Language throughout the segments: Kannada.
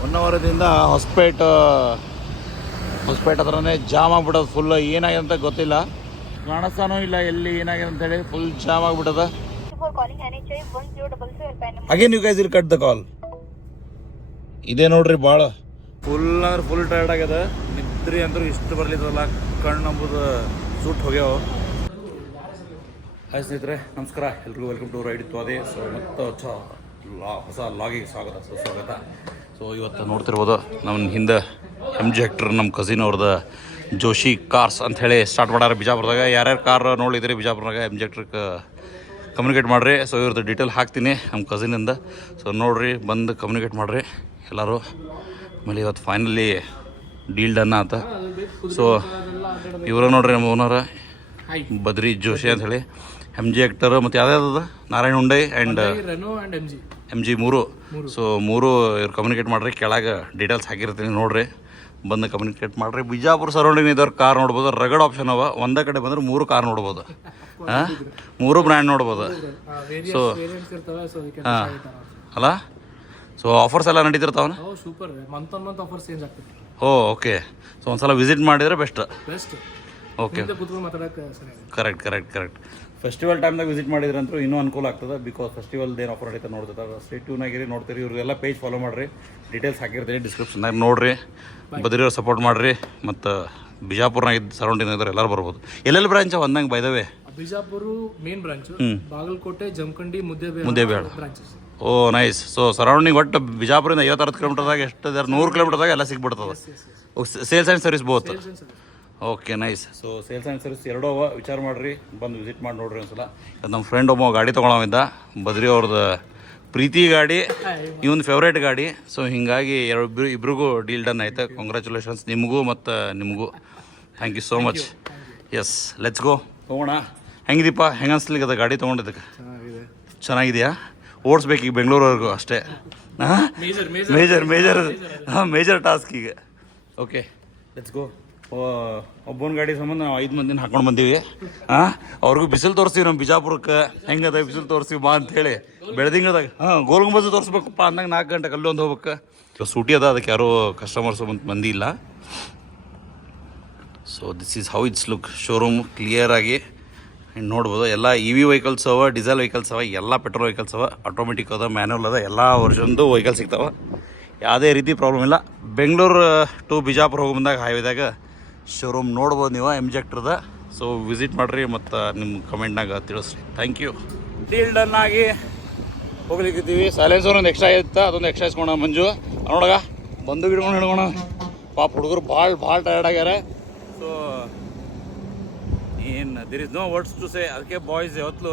ಹೊನ್ನವರದಿಂದ ಹೊಸಪೇಟೆ ಹತ್ರನೇ ಜಾಮ್ ಆಗ್ಬಿಟ್ಟದ ಫುಲ್. ಏನಾಗಿದೆ ಅಂತ ಗೊತ್ತಿಲ್ಲ, ಕಾಣಿಸ್ತಾನೂ ಇಲ್ಲ ಎಲ್ಲಿ ಏನಾಗಿದೆ ಅಂತೇಳಿ. ಫುಲ್ ಜಾಮ್ ಆಗ್ಬಿಟ್ಟದ. Again you guys will cut the call. ಇದೇ ನೋಡ್ರಿ ಭಾಳ ಫುಲ್ ಅಂದ್ರೆ ಫುಲ್ ಟೈರ್ಡ್ ಆಗ್ಯದ. ನಿದ್ರಿ ಅಂದ್ರೂ ಇಷ್ಟು ಬರ್ಲಿದ್ದಲ್ಲ, ಕಣ್ಣು ನಂಬುದು ಸೂಟ್ ಹೋಗ್ಯಾವ. ಹಾಯ್ ಸ್ನೇಹಿತರೆ, ನಮಸ್ಕಾರ ಎಲ್ರಿಗೂ. ವೆಲ್ಕಮ್ ಟು ರೈಡ್ ಇತ್ತು ಅದೇ. ಸೊ ಮತ್ತು ಹೊಸ ಲಾಗಿಗೆ ಸುಸ್ವಾಗತ. ಸೊ ಇವತ್ತು ನೋಡ್ತಿರ್ಬೋದು ನಮ್ಮ ಹಿಂದೆ MG ಹೆಕ್ಟರ್ ನಮ್ಮ ಕಸಿನ್ ಅವ್ರದ್ದು ಜೋಶಿ ಕಾರ್ಸ್ ಅಂಥೇಳಿ ಸ್ಟಾರ್ಟ್ ಮಾಡ್ಯಾರ ಬಿಜಾಪುರದಾಗ. ಯಾರ್ಯಾರು ಕಾರ್ ನೋಡಿದ್ರಿ ಬಿಜಾಪುರದಾಗ MG ಹೆಕ್ಟ್ರಿಗೆ ಕಮ್ಯುನಿಕೇಟ್ ಮಾಡಿರಿ. ಸೊ ಇವ್ರದ್ದು ಡೀಟೇಲ್ ಹಾಕ್ತೀನಿ ನಮ್ಮ ಕಸಿನಿಂದ. ಸೊ ನೋಡಿರಿ, ಬಂದು ಕಮ್ಯುನಿಕೇಟ್ ಮಾಡಿರಿ ಎಲ್ಲರೂ. ಆಮೇಲೆ ಇವತ್ತು ಫೈನಲಿ ಡೀಲ್ ಡನ್ ಆತ. ಸೊ ಇವ್ರ ನೋಡ್ರಿ ನಮ್ಮ ಓನರ ಬದ್ರಿ ಜೋಶಿ ಅಂಥೇಳಿ. MG ಹೆಕ್ಟರ್ ಮತ್ತು ಯಾವ್ದು ನಾರಾಯಣ ಹುಂಡೈ ಆ್ಯಂಡ್ MG ಮೂರು. ಸೊ ಮೂರು ಇವ್ರು ಕಮ್ಯುನಿಕೇಟ್ ಮಾಡಿರಿ. ಕೆಳಗೆ ಡೀಟೇಲ್ಸ್ ಹಾಕಿರ್ತೀನಿ, ನೋಡಿರಿ, ಬಂದು ಕಮ್ಯುನಿಕೇಟ್ ಮಾಡಿರಿ. ಬಿಜಾಪುರ ಸರೌಂಡಿಂಗ್ ಇದ್ದವ್ರು ಕಾರ್ ನೋಡ್ಬೋದು. ರಗಡ್ ಆಪ್ಷನ್ ಅವ. ಒಂದೇ ಕಡೆ ಬಂದ್ರೆ ಮೂರು ಕಾರ್ ನೋಡ್ಬೋದು. ಮೂರು ಬ್ರ್ಯಾಂಡ್ ನೋಡ್ಬೋದು. ಸೊ ಹಾಂ ಅಲ್ಲ, ಸೊ ಆಫರ್ಸ್ ಎಲ್ಲ ನಡೀತಿರ್ತಾವನ. ಸೂಪರ್, ಮಂತ್ ಆಫರ್ಸ್ ಚೇಂಜ್ ಆಗ್ತದೆ. ಓಕೆ. ಸೊ ಒಂದ್ಸಲ ವಿಸಿಟ್ ಮಾಡಿದರೆ ಬೆಸ್ಟ್. Okay, correct. ಫೆಸ್ಟಿವಲ್ ಟೈಮ್ದಾಗ ವಿಸಿಟ್ ಮಾಡಿದ್ರೆ ಅಂತೂ ಇನ್ನೂ ಅನುಕೂಲ ಆಗ್ತದೆ. ಬಿಕಾಸ್ ಫೆಸ್ಟಿವಲ್ದು ಏನು ಆಫರ್ ನಡೀತದೆ ನೋಡ್ತಾರೆ. ಸ್ಟೇ ಟ್ಯೂನ್ ಆಗಿರಿ, ನೋಡ್ತೀರಿ. ಇವ್ರಿಗೆಲ್ಲ ಪೇಜ್ ಫಾಲೋ ಮಾಡಿರಿ, ಡೀಟೇಲ್ಸ್ ಹಾಕಿರ್ತೀನಿ ಡಿಸ್ಕ್ರಿಪ್ಷನ್ದಾಗ. ನೋಡಿರಿ, ಬದ್ರಿಯವ್ರು ಸಪೋರ್ಟ್ ಮಾಡಿರಿ. ಮತ್ತು ಬಿಜಾಪುರ್ನಾಗ ಇದ್ದು ಸರೌಂಡಿಂಗ್ ಇದ್ದಾರೆ, ಎಲ್ಲರೂ ಬರ್ಬೋದು. ಎಲ್ಲೆಲ್ಲಿ ಬ್ರಾಂಚ್ ಒಂದಂಗೆ ಬೈದವೆ? Bijapur main branch, Bagalkote, Jamkhandi, Muddebihal branches. Oh nice. So surrounding ಒಟ್ಟು ಬಿಜಾಪುರಿಂದ 50-60 ಕಿಲೋಮೀಟರ್ದಾಗ ಎಷ್ಟು 100 ಕಿಲೋಮೀಟರ್ದಾಗ ಎಲ್ಲ ಸಿಗ್ಬಿಡ್ತದೆ. Sales and service both. Okay nice. So sales and service ಎರಡೂ ಅವ. ವಿಚಾರ ಮಾಡಿರಿ, ಬಂದು ವಿಸಿಟ್ ಮಾಡಿ ನೋಡ್ರಿ ಒಂದ್ಸಲ. ನಮ್ಮ ಫ್ರೆಂಡ್ ಒಬ್ಬ ಗಾಡಿ ತೊಗೊಳವಿದ್ದ, ಬದ್ರಿ ಅವ್ರದ್ದು ಪ್ರೀತಿ ಗಾಡಿ, ಇವನ್ ಫೇವ್ರೇಟ್ ಗಾಡಿ. ಸೊ ಹೀಗಾಗಿ ಇಬ್ರಿಗೂ ಡೀಲ್ ಡನ್ ಆಯ್ತು. ಕಂಗ್ರ್ಯಾಚುಲೇಷನ್ಸ್ ನಿಮಗೂ ಮತ್ತು ನಿಮಗೂ. Thank you so much. Yes, let's go. ತೊಗೋಣ. ಹೆಂಗಿದೀಪ? ಹೆಂಗೆ ಅನ್ಸ್ಲಿಕ್ಕದ ಗಾಡಿ ತೊಗೊಂಡಿದ್ದಕ್ಕೆ? ಚೆನ್ನಾಗಿದೆಯಾ? ಓಡಿಸ್ಬೇಕು ಈಗ ಬೆಂಗಳೂರವರೆಗೂ ಅಷ್ಟೇ. ಮೇಜರ್ ಟಾಸ್ಕ್ ಈಗ. Okay, let's go. ಒಬ್ಬನ ಗಾಡಿ ಸಂಬಂಧ ನಾವು 5 ಮಂದಿನ ಹಾಕೊಂಡು ಬಂದೀವಿ. ಅವ್ರಿಗೂ ಬಿಸಿಲು ತೋರಿಸ್ತೀವಿ ನಮ್ಮ ಬಿಜಾಪುರಕ್ಕೆ. ಹೆಂಗದ ಬಿಸಿಲು ತೋರಿಸ್ತೀವಿ ಬಾ ಅಂಥೇಳಿ. ಬೆಳದಿಂಗದಾಗ ಗೋಲ್ಗುಂಬಜ್ ತೋರಿಸ್ಬೇಕಪ್ಪ ಅಂದಂಗೆ 4 ಗಂಟೆಗೆ ಅಲ್ಲೊಂದು ಹೋಗ್ಬೇಕು. ಸೂಟಿ ಅದ, ಅದಕ್ಕೆ ಯಾರೂ ಕಸ್ಟಮರ್ಸು ಮಂದಿ ಇಲ್ಲ. So this is how it's look. Showroom clear ಆಗಿ ನೋಡ್ಬೋದು. ಎಲ್ಲ EV ವೆಹಿಕಲ್ಸ್ ಅವ, ಡೀಸೆಲ್ ವೆಹಿಕಲ್ಸ್ ಅವ, ಎಲ್ಲ ಪೆಟ್ರೋಲ್ ವೆಹಿಕಲ್ಸ್ ಅವ, ಆಟೋಮೆಟಿಕ್ ಅದ, ಮ್ಯಾನ್ಯಲ್ ಅದ, ಎಲ್ಲ ವರ್ಷದ್ದು ವೆಹಿಕಲ್ ಸಿಗ್ತಾವೆ. ಯಾವುದೇ ರೀತಿ ಪ್ರಾಬ್ಲಮ್ ಇಲ್ಲ. ಬೆಂಗಳೂರು ಟು ಬಿಜಾಪುರ ಹೋಗಿ ಬಂದಾಗ ಹೈವೇದಾಗ ಶೋರೂಮ್ ನೋಡ್ಬೋದು ನೀವು MG ಹೆಕ್ಟರ್ದ. ಸೊ ವಿಸಿಟ್ ಮಾಡಿರಿ ಮತ್ತು ನಿಮ್ಮ ಕಮೆಂಟ್ನಾಗ ತಿಳಿಸ್ರಿ. Thank you. ಡೀಲ್ ಡನ್ ಆಗಿ ಹೋಗ್ಲಿಕ್ಕಿದ್ದೀವಿ. ಸೈಲೆನ್ಸರ್ ಒಂದು ಎಕ್ಸ್ಟ್ರಾ ಇತ್ತು, ಅದೊಂದು ಎಕ್ಸ್ಟ್ರಾ ಇಸ್ಕೊಳ ಮಂಜು. ನೋಡಗ ಬಂದು ಹಿಡ್ಕೊಂಡು ಪಾಪ ಹುಡುಗರು ಭಾಳ ಟಯರ್ಡ್ ಆಗ್ಯಾರ. ಸೊ ಏನು there is no words to say. ಅದಕ್ಕೆ ಬಾಯ್ಸ್ ಯಾವತ್ತೂ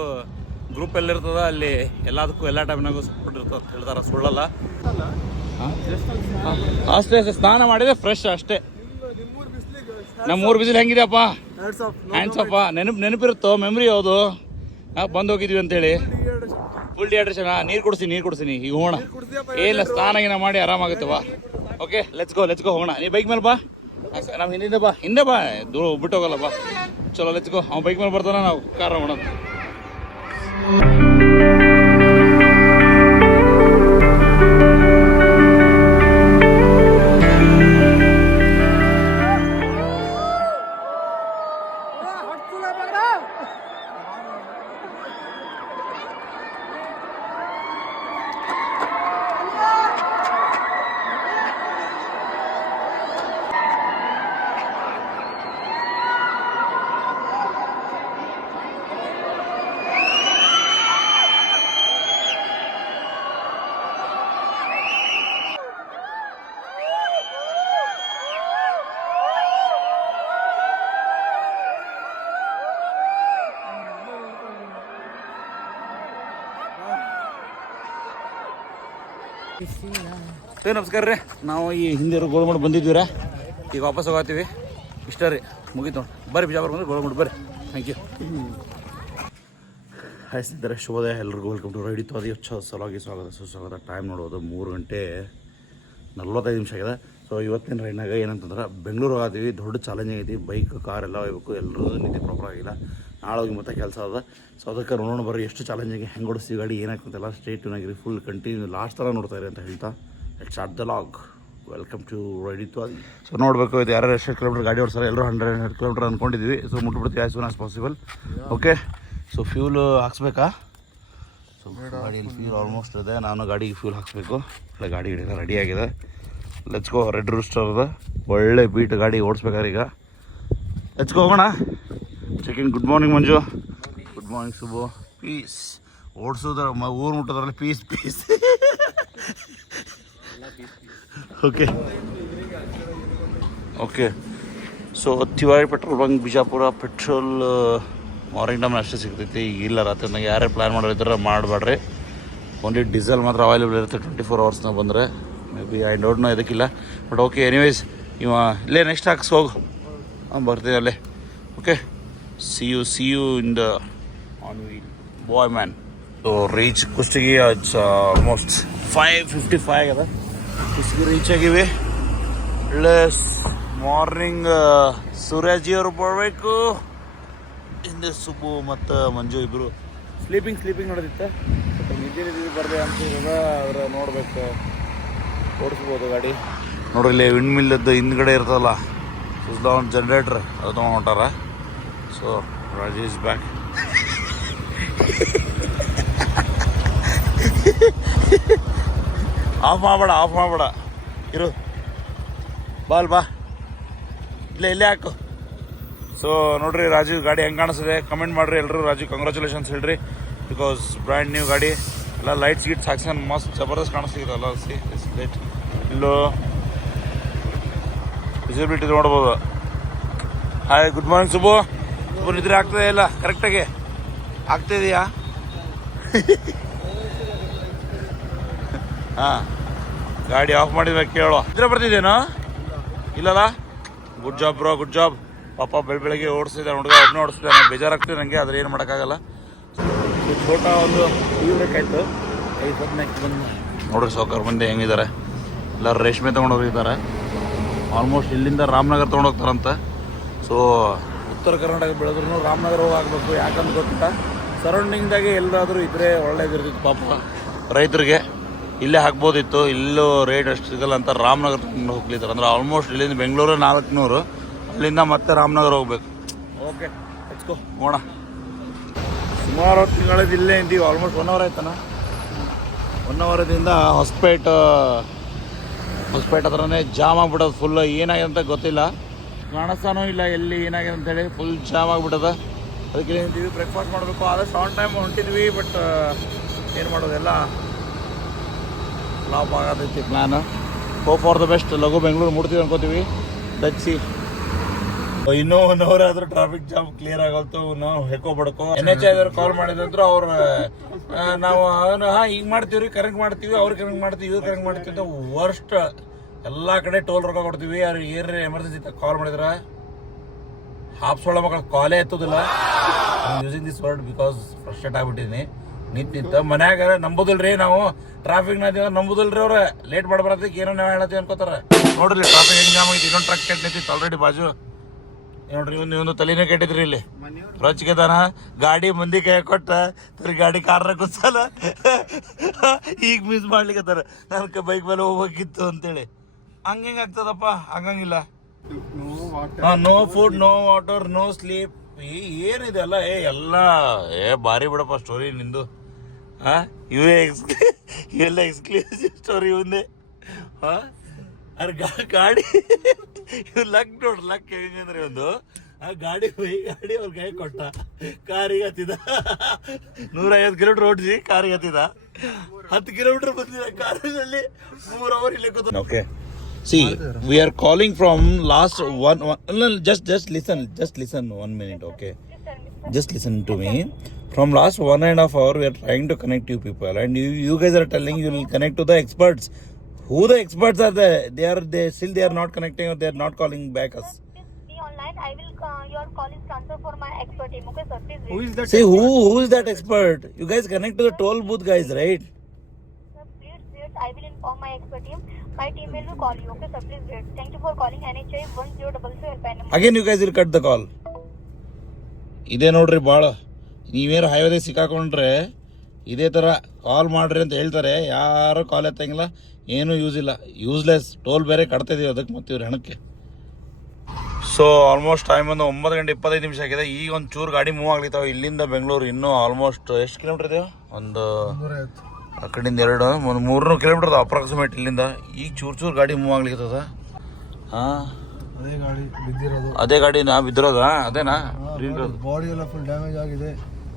ಗ್ರೂಪ್ ಎಲ್ಲಿರ್ತದ ಅಲ್ಲಿ ಎಲ್ಲದಕ್ಕೂ ಎಲ್ಲ ಟೈಮ್ನಾಗೂ ಸಪೋರ್ಟ್ ಇರ್ತದೆ ಅಂತ ಹೇಳ್ತಾರೆ. ಸುಳ್ಳಲ್ಲ. ಅಷ್ಟೇ, ಸ್ನಾನ ಮಾಡಿದ್ರೆ ಫ್ರೆಶ್ ಅಷ್ಟೇ. ನಮ್ಮೂರು ಬಿಸಿಲು ಹೆಂಗಿದೆಯಪ್ಪ? ಹ್ಯಾಂಡ್ಸ್ ಅಪ್ಪ. ನೆನಪಿರುತ್ತೋ, ಮೆಮ್ರಿ ಯಾವುದು? ಬಂದು ಹೋಗಿದ್ವಿ ಅಂತೇಳಿ. Full dehydration. ನೀರು ಕುಡಿಸ್ತೀನಿ ಈಗ ಹೋಗೋಣ. ಏನಿಲ್ಲ, ಸ್ನಾನ ಮಾಡಿ ಆರಾಮಾಗುತ್ತೆ. ಬಾ. ಓಕೆ, ಲೆಟ್ಸ್ ಗೋ ಹೋಗೋಣ. ನೀ ಬೈಕ್ ಮೇಲೆ ಬಾ, ನಮ್ಮ ಹಿಂದೆ ಬಾ ದೂರ ಬಿಟ್ಟು ಹೋಗಲ್ಲ. ಬಾ, ಚಲೋ ಲೆಟ್ಸ್ ಗೋ. ಅವ್ನು ಬೈಕ್ ಮೇಲೆ ಬರ್ತಾನೆ, ನಾವು ಕಾರ್ ಹೋಗೋಣ. ನಮಸ್ಕಾರ ರೀ. ನಾವು ಈ ಹಿಂದೆ ಗೋಲ್ಮುಡ್ ಬಂದಿದ್ವಿ. ಈಗ ವಾಪಸ್ ಹೋಗತ್ತೀವಿ. ಇಷ್ಟ ರೀ, ಮುಗೀತು ನೋಡಿ. ಬರ್ರಿ ಬಿಜಾಪುರ ಬಂದ್ರೆ ಗೋಲ್ಮುಡ್ ಬರ್ರಿ. Thank you. ಹಾಯ್ ಸ್ನೇಹಿತರೆ, ಶುಭೋದಯ ಎಲ್ರಿಗೂ. ವೆಲ್ಕಮ್ ಟು ರೈಡ್ ಇತ್ತು ಅದೇ. ಸಲುವಾಗಿ ಸುಸ್ವಾಗತ. ಟೈಮ್ ನೋಡೋದು 3:45 ಆಗಿದೆ. ಸೊ ಇವತ್ತಿನ ರೈಡ್ನಾಗ ಏನಂತಂದ್ರೆ ಬೆಂಗಳೂರು ಹೋಗತ್ತೀವಿ. ದೊಡ್ಡ ಚಾಲೆಂಜ್ ಆಗೈತಿ. ಬೈಕ್ ಕಾರ್ ಎಲ್ಲ ಹೋಗ್ಬೇಕು. ಎಲ್ಲರೂ ನಿದ್ದೆ ಪ್ರಾಪರ್ ಆಗಿಲ್ಲ. ನಾಳೆ ಹೋಗಿ ಮತ್ತೆ ಕೆಲಸ ಅದ. ಸೊ ಅದಕ್ಕೆ ನೋಡೋಣ ಬರ್ರಿ ಎಷ್ಟು ಚಾಲೆಂಜಿಗೆ ಹೆಂಗೆ ಓಡಿಸ್ತೀವಿ ಗಾಡಿ, ಏನಾಗ್ತಂತೆಲ್ಲ. ಸ್ಟೇ ಟ್ಯೂನ್ ಆಗಿರಿ, ಫುಲ್ ಕಂಟಿನ್ಯೂ ಲಾಸ್ಟ್ ಥರ ನೋಡ್ತಾ ಇರಿ ಅಂತ ಹೇಳ್ತಾ let's start the log. Welcome to ರೈಡಿತ್ವಾದಿ. ಸೊ ನೋಡಬೇಕು ಇದು ಯಾರು ಎಷ್ಟು ಕಿಲೋಮೀಟರ್ ಗಾಡಿ ಓಡಿಸ್ತಾರೆ, ಎಲ್ಲರೂ 100 ಕಿಲೋಮೀಟರ್ ಅಂದ್ಕೊಂಡಿದ್ವಿ. ಸೊ ಮುಟ್ಬಿಡ್ತೀವಿ as soon as possible. Okay, so fuel ಹಾಕ್ಸ್ಬೇಕಾ? ಸೊ ಗಾಡಿಯಲ್ಲಿ ಫ್ಯೂಲ್ ಆಲ್ಮೋಸ್ಟ್ ಇದೆ. ನಾನು ಗಾಡಿಗೆ ಫ್ಯೂಲ್ ಹಾಕ್ಸ್ಬೇಕು. ಇಲ್ಲ ಗಾಡಿ ಹಿಡಿದ ರೆಡಿ ಆಗಿದೆ. Let's go. ರೆಡ್ ರೂಸ್ಟರ್ದ ಒಳ್ಳೆ ಬೀಟ್ ಗಾಡಿ ಓಡಿಸ್ಬೇಕಾದ್ರೆ ಈಗ. ಲೆಟ್ಸ್ ಗೋ, ಹೋಗೋಣ. Checking. Good morning Manju. Good morning Subu. Peace. ಓಡಿಸೋದ್ರ ಊರು ಮುಟ್ಟೋದ್ರಲ್ಲಿ peace peace. Okay okay. So Tiwari petrol bunk Bijapur petrol morning time ಅಷ್ಟೇ ಸಿಗ್ತೈತಿ. ಈಗ ಇಲ್ಲ ರಾತ್ರಿ ನನಗೆ ಯಾರೇ ಪ್ಲ್ಯಾನ್ ಮಾಡೋರಿದ್ರೆ ಮಾಡಬೇಡ್ರಿ. ಓನ್ಲಿ ಡೀಸೆಲ್ ಮಾತ್ರ ಅವೈಲೇಬಲ್ ಇರುತ್ತೆ 24 ಅವರ್ಸ್ನಾಗ ಬಂದರೆ. Maybe I don't know ಇದಕ್ಕಿಲ್ಲ. ಬಟ್ ಓಕೆ, ಎನಿವೇಸ್ ಇವ ಇಲ್ಲೇ ನೆಕ್ಸ್ಟ್ ಹಾಕ್ಸ್ಕೋಗು. ಬರ್ತೀನಿ ಅಲ್ಲೇ. Okay, see you in the on wheel bye man. So reach Kushtagi almost 5:55 ಆಗದ. ಕುಷ್ಟಗಿ ರೀಚ್ ಆಗಿವಿ. ಒಳ್ಳೆ ಮಾರ್ನಿಂಗ್ ಸೂರ್ಯಾಜಿ ಅವರು ಬರಬೇಕು. ಹಿಂದೆ ಸುಬ್ಬು ಮತ್ತು ಮಂಜು ಇಬ್ಬರು ಸ್ಲೀಪಿಂಗ್ ನೋಡೋದಿತ್ತು. ಬಟ್ ನಿದ್ದೆ ಬರದೆ ಅಂತ ಅವ್ರು ನೋಡ್ಬೇಕು. ಓಡಿಸ್ಬೋದು ಗಾಡಿ. ನೋಡ್ರಿ ಇಲ್ಲಿ ವಿಂಡ್ ಮಿಲ್ಲದ್ದು ಹಿಂದ್ಗಡೆ ಇರ್ತದಲ್ಲ, ಸುಸ್ದ ಒಂದು ಜನ್ರೇಟ್ರ್ ಅದು ತೊಗೊಂಡು ಹೊಂಟಾರ. So Rajesh back. ಆಫ್ ಮಾಡಬೇಡ ಇರು. ಬಾ ಇಲ್ಲೇ ಹಾಕು. ಸೊ ನೋಡ್ರಿ ರಾಜು ಗಾಡಿ ಹೆಂಗೆ ಕಾಣಿಸ್ತದೆ ಕಮೆಂಟ್ ಮಾಡಿರಿ ಎಲ್ಲರೂ. ರಾಜು ಕಂಗ್ರ್ಯಾಚುಲೇಷನ್ಸ್ ಹೇಳ್ರಿ, ಬಿಕಾಸ್ ಬ್ರ್ಯಾಂಡ್ ನ್ಯೂ ಗಾಡಿ. ಎಲ್ಲ ಲೈಟ್ಸ್ ಗಿಟ್ಸ್ ಹಾಕ್ಸ್ಕೊಂಡು ಮಸ್ತ್ ಜಬರ್ದಸ್ತ್ ಕಾಣಿಸ್ತಿದ್ದಲ್ಲ. ಸಿ ಲೈಟ್ ಇಲ್ಲೋ ವಿಸಿಬಿಲಿಟಿ ನೋಡ್ಬೋದು. Hi, good morning Subbu. ನಿದ್ರೆ ಆಗ್ತದೆ ಇಲ್ಲ ಕರೆಕ್ಟಾಗಿ ಆಗ್ತಾಯಿದೆಯಾ? ಹಾಂ, ಗಾಡಿ ಆಫ್ ಮಾಡಿದ್ರೆ ಕೇಳೋ. ಇದ್ರೆ ಬರ್ತಿದ್ದೇನೋ ಇಲ್ಲಲ್ಲ? Good job bro, good job. ಪಾಪ ಬೆಳಗ್ಗೆ ಓಡಿಸ್ತಿದ್ದಾನೆ ಹುಡುಗ, ಒಬ್ಬನೇ ಓಡಿಸ್ತಿದ್ದಾನೆ. ಬೇಜಾರಾಗ್ತದೆ ನನಗೆ, ಆದರೆ ಏನು ಮಾಡೋಕ್ಕಾಗಲ್ಲ. ಫೋಟೋ ಒಂದು ಇವ್ಬೇಕಾಯ್ತು. 5 ನೆಕ್ಸ್ಟ್ ಬಂದು ನೋಡ್ರಿ ಸಾವ್ಕಾರ ಮಂದಿ ಹೆಂಗಿದ್ದಾರೆ. ಎಲ್ಲರೂ ರೇಷ್ಮೆ ತೊಗೊಂಡೋಗಿದ್ದಾರೆ. ಆಲ್ಮೋಸ್ಟ್ ಇಲ್ಲಿಂದ ರಾಮನಗರ ತೊಗೊಂಡೋಗ್ತಾರಂತೆ. ಸೊ ಉತ್ತರ ಕರ್ನಾಟಕ ಬೆಳೆದ್ರೂ ರಾಮನಗರ ಹೋಗಬೇಕು. ಯಾಕಂತ ಗೊತ್ತಿಲ್ಲ, ಸರೌಂಡಿಂಗ್ದಾಗೆ ಎಲ್ಲಾದರೂ ಇದ್ದರೆ ಒಳ್ಳೇದಿರ್ತಿತ್ತು. ಪಾಪ ರೈತರಿಗೆ ಇಲ್ಲೇ ಹಾಕ್ಬೋದಿತ್ತು. ಇಲ್ಲೂ ರೇಟ್ ಅಷ್ಟು ಸಿಗಲ್ಲ ಅಂತ ರಾಮನಗರ ತಗೊಂಡು ಹೋಗ್ಲಿದ್ದಾರೆ. ಅಂದ್ರೆ ಆಲ್ಮೋಸ್ಟ್ ಇಲ್ಲಿಂದ ಬೆಂಗಳೂರು 400, ಅಲ್ಲಿಂದ ಮತ್ತೆ ರಾಮನಗರ ಹೋಗ್ಬೇಕು. ಓಕೆ, ಹೆಚ್ಕೋ ಹೋಗೋಣ. ಸುಮಾರು ತಿಂಗಳಿಂದ ಇಲ್ಲೇ ಇದ್ದೀವಿ. ಆಲ್ಮೋಸ್ಟ್ 1 ಅವರ್ ಆಯ್ತಾನ. 1 ಅವರದಿಂದ ಹೊಸಪೇಟೆ ಹತ್ರನೇ ಜಾಮ್ ಆಗ್ಬಿಟ್ಟದ ಫುಲ್. ಏನಾಗಿದೆ ಅಂತ ಗೊತ್ತಿಲ್ಲ, ಕಾಣಿಸ್ತಾನೋ ಇಲ್ಲ ಎಲ್ಲಿ ಏನಾಗಿದೆ ಅಂತೇಳಿ. ಫುಲ್ ಜಾಮ್ ಆಗಿಬಿಟ್ಟದ. ಅದಕ್ಕೆ ನಿಂತೀವಿ, ಬ್ರೇಕ್ಫಾಸ್ಟ್ ಮಾಡಬೇಕು. ಆದಷ್ಟು ಆನ್ ಟೈಮ್ ಹೊಂಟಿದ್ವಿ. ಬಟ್ ಏನು ಮಾಡೋದೆಲ್ಲ ಫ್ಲಾಪ್ ಆಗತೈತಿ plan. Hope for the best. ಲಘು ಬೆಂಗಳೂರು ಮುಡ್ತೀವಿ ಅನ್ಕೋತೀವಿ. ದಚ್ಚಿ ಇನ್ನೂ 1 ಅವರ್ ಆದ್ರೂ ಟ್ರಾಫಿಕ್ ಜಾಮ್ ಕ್ಲಿಯರ್ ಆಗಲ್ತು. ನಾವು ಹೆಕೋಬಡ್ಕೋ NHAI ಅವ್ರು ಕಾಲ್ ಮಾಡಿದ್ರು. ಅವ್ರು ನಾವು ಹಿಂಗೆ ಮಾಡ್ತೀವಿ, ಕರೆಕ್ಟ್ ಮಾಡ್ತೀವಿ, ಅವ್ರು ಕರೆಕ್ಟ್ ಮಾಡ್ತೀವಿ, ಇವ್ರು ಕರೆಕ್ಟ್ ಮಾಡ್ತೀವಿ ಅಂತ ವರ್ಸ್ಟ್ ಎಲ್ಲ ಕಡೆ ಟೋಲ್ ರೊಕ್ಕ ಕೊಡ್ತೀವಿ. ಅವ್ರು ಏನ್ರಿ ಎಮರ್ಜೆನ್ಸಿ ಕಾಲ್ ಮಾಡಿದ್ರೆ ಹಾಪ್ಸೊಳ ಮಕ್ಕಳು ಕಾಲೇ ಎತ್ತೋದಿಲ್ಲ. Using this word because frustrate ಆಗ್ಬಿಟ್ಟಿದ್ದೀನಿ. ನಿಂತ ಮನ್ಯಾಗ ನಂಬೋದಿಲ್ರಿ, ನಾವು ಟ್ರಾಫಿಕ್ನ ನಂಬೋದಿಲ್ರಿ. ಅವ್ರ ಲೇಟ್ ಮಾಡ್ಬಾರದಕ್ಕೆ ಏನೋ ನಾವು ಹೇಳತ್ತೀವಿ ಅನ್ಕೋತಾರೆ. ನೋಡ್ರಿ ಟ್ರಾಫಿಕ್ ಹೆಂಗೆ ಜಾಮ್ ಆಗಿತ್ತು. ಇನ್ನೊಂದು ಟ್ರಕ್ ಕೆಟ್ಟ ನಿಂತಿತ್ತು ಆಲ್ರೆಡಿ ಬಾಜು. ನೋಡ್ರಿ ಒಂದು ತಲೆನೇ ಕೆಟ್ಟಿದ್ರಿ ಇಲ್ಲಿ. ರೊಚ್ಚಿಗೆದಾನ ಗಾಡಿ ಮಂದಿ ಕೈ ಕೊಟ್ಟ ಗಾಡಿ ಕಾರ್ನ ಕುಸಲ್ಲ. ಈಗ ಮಿಸ್ ಮಾಡ್ಲಿಕ್ಕತ್ತಾರ. ನನ್ನ ಬೈಕ್ ಮೇಲೆ ಹೋಗ್ಬೇಕಿತ್ತು ಅಂತೇಳಿ. ಹಂಗೆ ಆಗ್ತದಪ್ಪ, ಹಂಗಂಗಿಲ್ಲ. No food, no water, no sleep. ಏನಿದೆ ಅಲ್ಲ ಎಲ್ಲ ಭಾರಿ ಬಿಡಪ್ಪ ಸ್ಟೋರಿ ನಿಂದು. ಇವೆಲ್ಲ ಎಕ್ಸ್ಕ್ಲೂಸಿವ್ ಸ್ಟೋರಿ ಇವಂದೆ. ಗಾಡಿ ಲಕ್ ನೋಡ್ರಿ, ಲಕ್ ಹೆಂಗಂದ್ರೆ ಒಂದು ಗಾಡಿ ಅವ್ರ ಕೈ ಕೊಟ್ಟ, ಕಾರಿಗೆ ಹತ್ತಿದ. 150 ಕಿಲೋಮೀಟರ್ ಓಡಿಸಿ ಕಾರಿಗೆ ಹತ್ತಿದ. 10 ಕಿಲೋಮೀಟರ್ ಬಂದಿದೆ ಕಾರಿನಲ್ಲಿ. 3 ಅವರ್ ಇಲ್ಲೇ ಕೂತ. Okay, see, we are calling from last just listen 1 minute, okay? Just listen to me. From last 1.5 hours, we are trying to connect you people, and you guys are telling you will connect to the experts. Who the experts are there? They are not connecting, or they are not calling back us. Be online. I will. Your call is transferred for my expert team. Okay, sir. Please wait. Who is that? See, who is that expert? You guys connect to the toll booth guys, right? Sir, please wait. I will inform my expert team. My team will call you. Okay, sir. Please wait. Thank you for calling NHAI 1022 helpline number. Again, you guys will cut the call. ಇದೇ ನೋಡ್ರಿ ಭಾಳ. ನೀವೇನು ಹೈವೇದಾಗ ಸಿಕ್ಕಾಕೊಂಡ್ರೆ ಇದೇ ಥರ ಕಾಲ್ ಮಾಡ್ರಿ ಅಂತ ಹೇಳ್ತಾರೆ. ಯಾರು ಕಾಲ್ ಎತ್ತಂಗಿಲ್ಲ, ಏನೂ ಯೂಸ್ ಇಲ್ಲ, ಯೂಸ್ಲೆಸ್. ಟೋಲ್ ಬೇರೆ ಕಟ್ತಾಯಿದ್ದೀವಿ ಅದಕ್ಕೆ ಮತ್ತೆ ಇವ್ರ ಹೆಣಕ್ಕೆ. ಸೊ ಆಲ್ಮೋಸ್ಟ್ ಟೈಮ್ ಒಂದು 9:25 ಆಗಿದೆ. ಈಗ ಒಂದು ಚೂರು ಗಾಡಿ ಮೂವ್ ಆಗ್ಲಿತ್ತಾವೆ ಇಲ್ಲಿಂದ ಬೆಂಗಳೂರು. ಇನ್ನೂ ಆಲ್ಮೋಸ್ಟ್ ಎಷ್ಟು ಕಿಲೋಮೀಟರ್ ಇದೆಯೋ, ಒಂದು ಆ ಕಡೆಯಿಂದ 300 ಕಿಲೋಮೀಟರ್ ಅದ ಅಪ್ರಾಕ್ಸಿಮೇಟ್ ಇಲ್ಲಿಂದ. ಈಗ ಚೂರು ಗಾಡಿ ಮೂವ್ ಆಗ್ಲಿಕ್ಕದ. ಹಾಂ, ಅದೇ ಗಾಡಿ ನಾ ಬಿದ್ದಿರೋದ? ಅದೇನಾ? ಬಾಡಿ ಎಲ್ಲ ಫುಲ್ ಡ್ಯಾಮೇಜ್ ಆಗಿದೆ.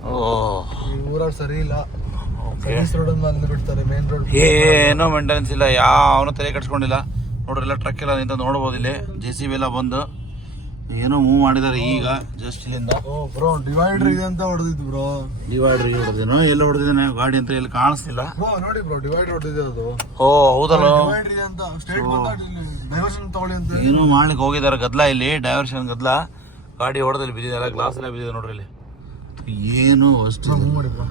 ಓ, ಸರಿ ಇಲ್ಲ. ರೋಡ್ ಬಿಡ್ತಾರೆ, ಮೇನ್ ರೋಡ್ ಏನೋ ಮೇಂಟೆನೆನ್ಸ್ ಇಲ್ಲ, ಯಾವನು ತಲೆ ಕಟ್ಸ್ಕೊಂಡಿಲ್ಲ. ನೋಡ್ರಿ ಎಲ್ಲ ಟ್ರಕ್ ಎಲ್ಲ ನಿಂತ ನೋಡ್ಬೋದು. ಇಲ್ಲಿ JCB ಎಲ್ಲ ಬಂದು ಏನೋ ಮೂವ್ ಮಾಡಿದ್ದಾರೆ ಈಗ ಜಸ್ಟ್ ಇಲ್ಲಿಂದ. ಬ್ರೋ ಡಿವೈಡರ್ ಇದೆ ಅಂತ ಹೊಡೆದಿದ್ದು ಬ್ರೋ. ಡಿವೈಡರ್ ಹೊಡೆದೇನೋ, ಎಲ್ಲ ಹೊಡೆದಿದ್ದಾನೆ ಗಾಡಿ ಅಂತ ಎಲ್ಲಿ ಕಾಣಿಸ್ತಿಲ್ಲ. ನೋಡಿ ಬ್ರೋ, ಡಿವೈಡರ್ ಹೊಡೆದಿದೆ ಅದು. ಓ ಹೌದಲ್ಲ, ಡಿವೈಡರ್ ಇದೆ ಅಂತ ಸ್ಟ್ರೈಟ್ ಡೈವರ್ಷನ್ ತಗೊಳ್ಳಿ ಅಂತ ಏನೋ ಮಾಡ್ಲಿಕ್ಕೆ ಹೋಗಿದ್ದಾರೆ. ಗದ್ಲ ಇಲ್ಲಿ ಡೈವರ್ಷನ್ ಗದ್ಲ. ಗಾಡಿ ಹೊಡೆದಲ್ಲಿ ಬಿದ್ದಿದೆ, ಎಲ್ಲ ಗ್ಲಾಸ್ ಎಲ್ಲ ಬಿದ್ದಿದೆ ನೋಡ್ರಿ ಇಲ್ಲಿ. ಏನು ಅಷ್ಟು ಮೂವ್ ಮಾಡಿ ಬ್ರೋ,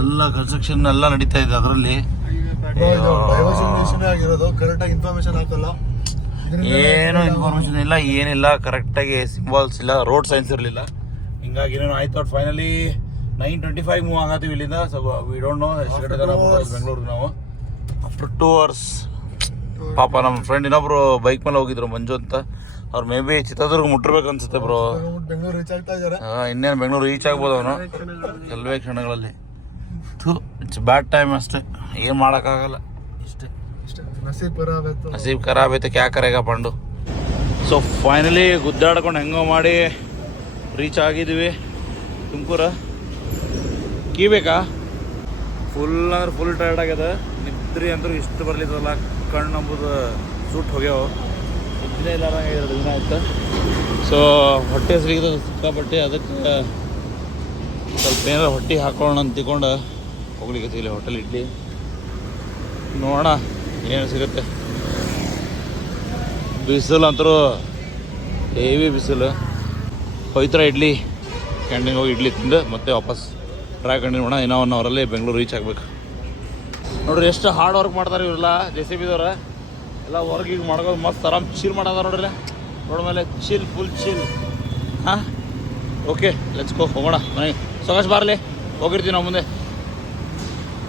ಎಲ್ಲ ಕನ್ಸ್ಟ್ರಕ್ಷನ್ ಎಲ್ಲ ನಡೀತಾ ಇದೆ ಅದರಲ್ಲಿ. ಡೈವರ್ಷನ್ ಆಗಿರೋದು, ಕರೆಕ್ಟ್ ಆಗಿ ಇನ್ಫಾರ್ಮೇಶನ್ ಹಾಕಲ್ಲ. ಏನು ಇನ್ಫಾರ್ಮೇಶನ್ ಇಲ್ಲ, ಏನಿಲ್ಲ, ಕರೆಕ್ಟಾಗಿ ಸಿಂಬಾಲ್ಸ್ ಇಲ್ಲ, ರೋಡ್ ಸೈನ್ಸ್ ಇರಲಿಲ್ಲ. ಹಿಂಗಾಗಿ ಏನೇನು ಆಯ್ತು. ಫೈನಲಿ 9:25 ಮೂವ್ ಆಗತ್ತೀವಿ ಇಲ್ಲಿಂದ. ಸೊ ವಿ ಡೋಂಟ್ ನೋ ಎಷ್ಟು ಗಂಟೆ ತನಕ ಬೆಂಗಳೂರಿಗೆ ನಾವು. After 2 hours. ಪಾಪ ನಮ್ಮ ಫ್ರೆಂಡ್ ಇನ್ನೊಬ್ರು ಬೈಕ್ ಮೇಲೆ ಹೋಗಿದ್ರು, ಮಂಜು ಅಂತ. ಅವ್ರು ಮೇ ಬಿ ಚಿತ್ರದುರ್ಗ ಮುಟ್ಟಿರ್ಬೇಕು ಅನ್ಸುತ್ತೆ ಬ್ರೋ. ಬೆಂಗಳೂರು ರೀಚ್ ಆಗ್ತಾ ಇದ್ದಾರೆ. ಇನ್ನೇನು ಬೆಂಗಳೂರು ರೀಚ್ ಆಗ್ಬೋದು ಅವನು ಕೆಲವೇ ಕ್ಷಣಗಳಲ್ಲಿ. ಇಟ್ಸ್ ಬ್ಯಾಡ್ ಟೈಮ್ ಅಷ್ಟೇ, ಏನು ಮಾಡೋಕ್ಕಾಗಲ್ಲ. ಇಷ್ಟೇ, ನಸೀಬ್ ಖರಾಬ್ ಐತೆ, ಕ್ಯಾ ಕರೆಗ ಪಂಡು. ಸೊ ಫೈನಲಿ ಗುದ್ದಾಡ್ಕೊಂಡು ಹೆಂಗೋ ಮಾಡಿ ರೀಚ್ ಆಗಿದ್ದೀವಿ ತುಮಕೂರು. ಕೀ ಬೇಕಾ? ಫುಲ್ ಅಂದ್ರೆ ಫುಲ್ ಟೈರ್ಡ್ ಆಗ್ಯದ. ನಿದ್ರಿ ಅಂದ್ರೂ ಇಷ್ಟು ಬರ್ಲಿತ್ತಲ್ಲ, ಕಣ್ಣು ನಂಬುದು ಸೂಟ್ ಹೋಗ್ಯಾವ. ನಿದ್ದೆ ಇಲ್ಲ, 2 ದಿನ ಆಯ್ತು. ಸೊ ಹೊಟ್ಟೆ ಸಿಗದ ಸಿಕ್ಕಾಪಟ್ಟೆ, ಅದಕ್ಕೆ ಸ್ವಲ್ಪ ಏನಾರ ಹೊಟ್ಟೆ ಹಾಕೊಳ್ಳೋಣ ಅಂತ ತಿಳ್ಕೊಂಡು ಹೋಗ್ಲಿಕ್ಕೆ ಇಲ್ಲಿ ಹೋಟೆಲ್ ಇಡ್ಲಿ ನೋಡೋಣ ಏನು ಸಿಗುತ್ತೆ. ಬಿಸಿಲು ಅಂತರೂ ಹೆವಿ ಬಿಸಿಲು. ಪವಿತ್ರ ಇಡ್ಲಿ ಕ್ಯಾಂಟೀನ್ಗೆ ಹೋಗಿ ಇಡ್ಲಿ ತಿಂದು ಮತ್ತೆ ವಾಪಸ್ ಟ್ರೈ ಕಂಟಿನ್ಯೂ ಮಾಡೋಣ. ಇನ್ನೂ 1 ಅವರಲ್ಲಿ ಬೆಂಗಳೂರು ರೀಚ್ ಆಗಬೇಕು. ನೋಡ್ರಿ ಎಷ್ಟು ಹಾರ್ಡ್ ವರ್ಕ್ ಮಾಡ್ತಾರೆ ಇವರೆಲ್ಲ. JCB ದವ್ರ ಎಲ್ಲ ವರ್ಕ್ ಈಗ ಮಾಡ್ಕೋದು ಮಸ್ತ್ ಆರಾಮ್ ಚಿಲ್ ಮಾಡೋದ ನೋಡ್ರಿ. ರೋಡ್ ಮೇಲೆ ಚಿಲ್, ಫುಲ್ ಚಿಲ್. ಹಾಂ, ಓಕೆ ಲೆಟ್ಸ್ ಗೋ, ಹೋಗೋಣ ಮನೆಗೆ. ಸೊಗಸ್ ಬಾರ್ಲಿ, ಹೋಗಿರ್ತೀವಿ ನಾವು ಮುಂದೆ.